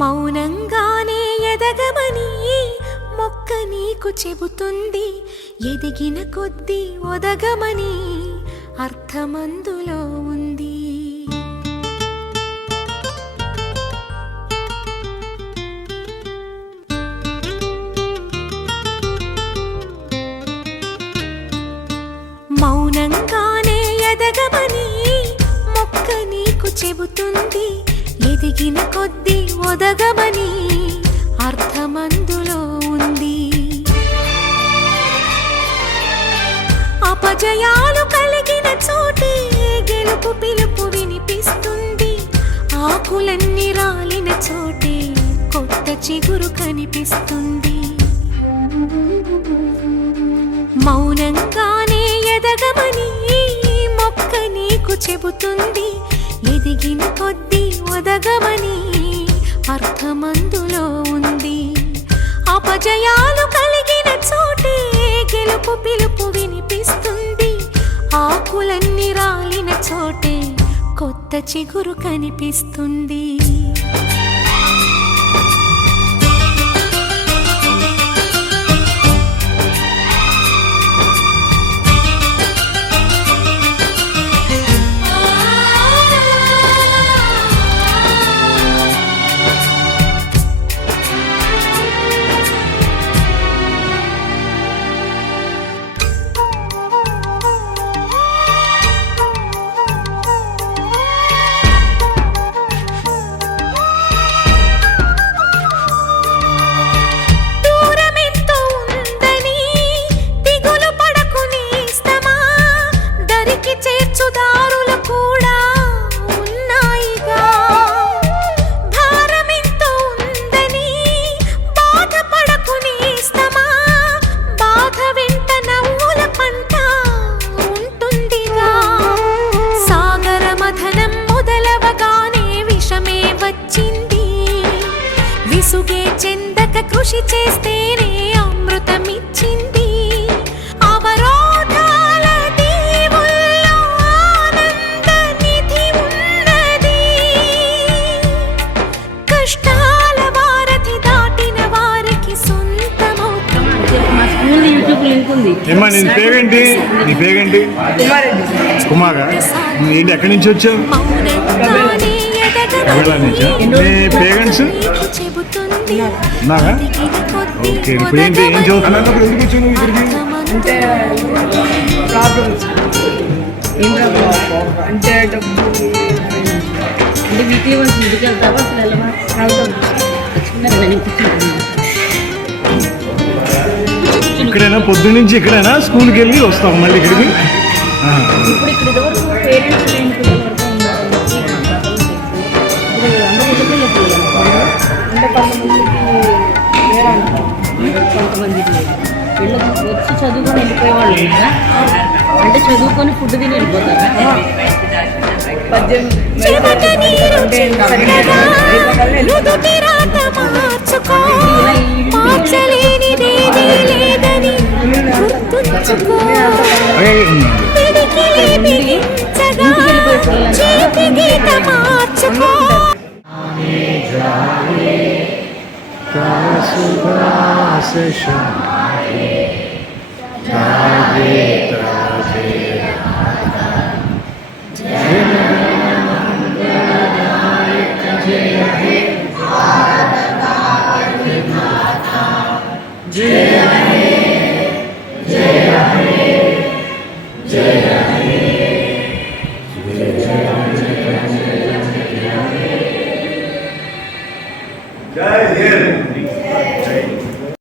మౌనంగానే ఎదగమని మొక్క నీకు చెబుతుంది. ఎదిగిన కొద్దీ ఒదగమని అర్థమందులో ఉంది. మౌనంగానే ఎదగమని మొక్క నీకు చెబుతుంది. ఎదిగిన కొద్దీ ఒదగమని అర్థమందులో ఉంది. అపజయాలు కలిగిన చోటే గెలుపు పిలుపు వినిపిస్తుంది. ఆకులన్నీ రాలిన చోటే కొత్త చిగురు కనిపిస్తుంది. మౌనంగానే ఎదగమని మొక్క నీకు చెబుతుంది. ఎదిగిన కొద్దీ ఒదగమని అర్థమందులో ఉంది. అపజయాలు కలిగిన చోటే గెలుపు పిలుపు వినిపిస్తుంది. ఆకులన్నీ రాలిన చోటే కొత్త చిగురు కనిపిస్తుంది. విసుగే చెందక కృషి చేస్తేనే అమృతమిచ్చింది. అవరోధాల దీవుల్లో ఆనంద నిధి ఉన్నది. కష్టాల వారధి దాటిన వారికి సొంతమవుతుంది. నీ పేరేంటి? కుమారా? ఏంటి ఎక్కడి నుంచి వచ్చావు? మీ పేరెంట్స్ ఉన్నారా? ఓకే, ఇప్పుడు ఏంటి ఏం చదువుతున్నారు? అప్పుడు ఎందుకు వచ్చావు నువ్వు ఇక్కడికి? అంటే ప్రాబ్లమ్స్ అంటే డబ్బు అంటే వీక్లీ వన్స్ ఇంటికి వెళ్తావా? ఇక్కడైనా పొద్దున్నుంచి ఇక్కడైనా స్కూల్కి వెళ్ళి వస్తావు మళ్ళీ ఇక్కడికి? ఇప్పుడు ఇక్కడ ఇదివరకు పేరెంట్స్ లేని పిల్లల వరకు ఉన్నారు. అంటే కొంతమందికి వీళ్ళకి వచ్చి చదువుకొని వెళ్ళిపోయేవాళ్ళు కదా. అంటే చదువుకొని ఫుడ్ తిని వెళ్ళిపోతారా? จ जय हिंद।